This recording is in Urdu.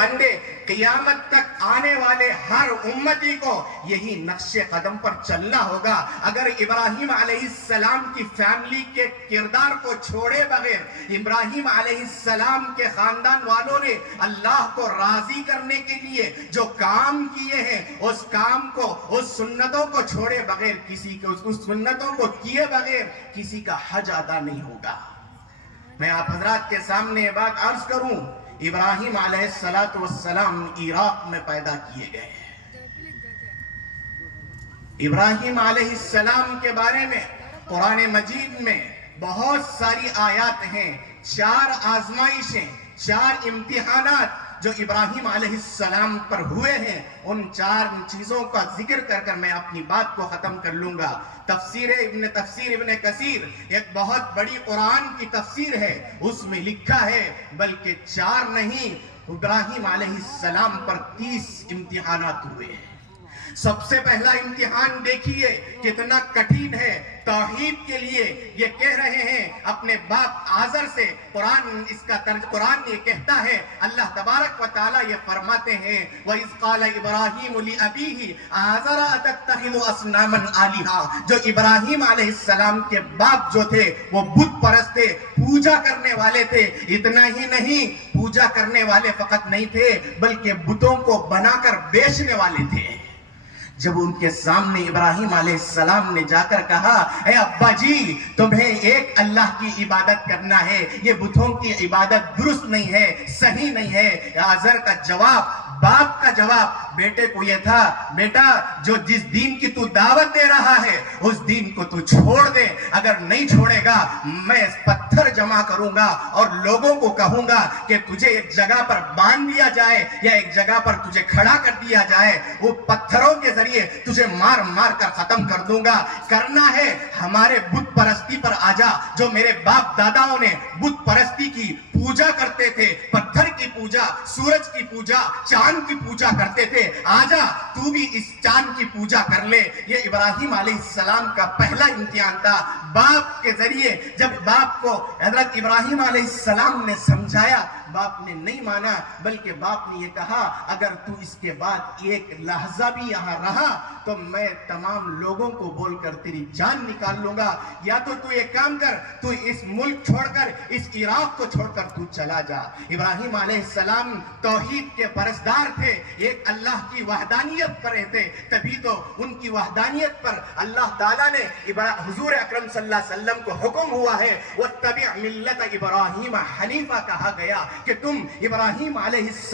بندے قیامت تک آنے والے ہر امتی کو یہی نقش قدم پر چلنا ہوگا. اگر ابراہیم علیہ السلام کی فیملی کے کردار کو چھوڑے بغیر ابراہیم علیہ السلام کے خاندان والوں نے اللہ کو راضی کرنے کے لیے جو کام کیے ہیں اس کام کو، اس سنتوں کو چھوڑے بغیر کسی کو، اس سنتوں کو کیے بغیر کسی کا حج ادا نہیں ہوگا. میں آپ حضرات کے سامنے یہ بات عرض کروں، ابراہیم علیہ السلام عراق میں پیدا کیے گئے. ابراہیم علیہ السلام کے بارے میں قرآن مجید میں بہت ساری آیات ہیں. 4 آزمائشیں، 4 امتحانات جو ابراہیم علیہ السلام پر ہوئے ہیں، ان 4 چیزوں کا ذکر کر کر میں اپنی بات کو ختم کر لوں گا. تفسیر ابن کثیر ایک بہت بڑی قرآن کی تفسیر ہے، اس میں لکھا ہے بلکہ 4 نہیں، ابراہیم علیہ السلام پر 30 امتحانات ہوئے ہیں. سب سے پہلا امتحان دیکھیے کتنا کٹھن ہے. توحید کے لیے یہ کہہ رہے ہیں اپنے باپ آزر سے. قرآن یہ کہتا ہے، اللہ تبارک و تعالیٰ یہ فرماتے ہیں وَإِذْ قَالَ إِبْرَاهِيمُ لِأَبِيهِ آزَرَ أَتَتَّخِذُ أَصْنَامًا آلِهَةً. جو ابراہیم علیہ السلام کے باپ جو تھے وہ بت پرست تھے، پوجا کرنے والے تھے. اتنا ہی نہیں، پوجا کرنے والے فقط نہیں تھے بلکہ بتوں کو بنا کر بیچنے والے تھے. جب ان کے سامنے ابراہیم علیہ السلام نے جا کر کہا، اے ابا جی تمہیں ایک اللہ کی عبادت کرنا ہے، یہ بتوں کی عبادت درست نہیں ہے، صحیح نہیں ہے. آزر کا جواب، باپ کا جواب بیٹے کو یہ تھا، بیٹا جو جس دین کی تو دعوت دے رہا ہے اس دین کو تو چھوڑ دے. اگر نہیں چھوڑے گا میں پتھر جمع کروں گا اور لوگوں کو کہوں گا کہ تجھے ایک جگہ پر باندھ دیا جائے یا ایک جگہ پر تجھے کھڑا کر دیا جائے، وہ پتھروں کے ذریعے تجھے مار مار کر ختم کر دوں گا. کرنا ہے ہمارے بت پرستی پر آجا. جو میرے باپ داداؤں نے بت پرستی کی پوجا کرتے تھے، پتھر کی پوجا، سورج کی پوجا، چاند کی پوجا کرتے تھے، آجا تو بھی اس چاند کی پوجا کر لے. یہ ابراہیم علیہ السلام کا پہلا امتحان تھا. باپ کے ذریعے جب باپ کو حضرت ابراہیم علیہ السلام نے سمجھایا، باپ نے نہیں مانا بلکہ باپ نے یہ کہا اگر تو اس کے بعد ایک لحظہ بھی یہاں رہا تو میں تمام لوگوں کو بول کر تیری جان نکال لوں گا. یا تو ایک کام کر، تو اس ملک چھوڑ کر، اس عراق کو چھوڑ کر تو چلا جا. ابراہیم علیہ السلام توحید کے پرستار تھے، ایک اللہ کی وحدانیت پر رہتے. تبھی تو ان کی وحدانیت پر اللہ تعالیٰ نے حضور اکرم صلی اللہ علیہ وسلم کو حکم ہوا ہے وَاتَّبِعْ مِلَّةَ إِبْرَاهِيمَ حنیفہ کہا گیا کہ تم ابراہیم علیہ السلام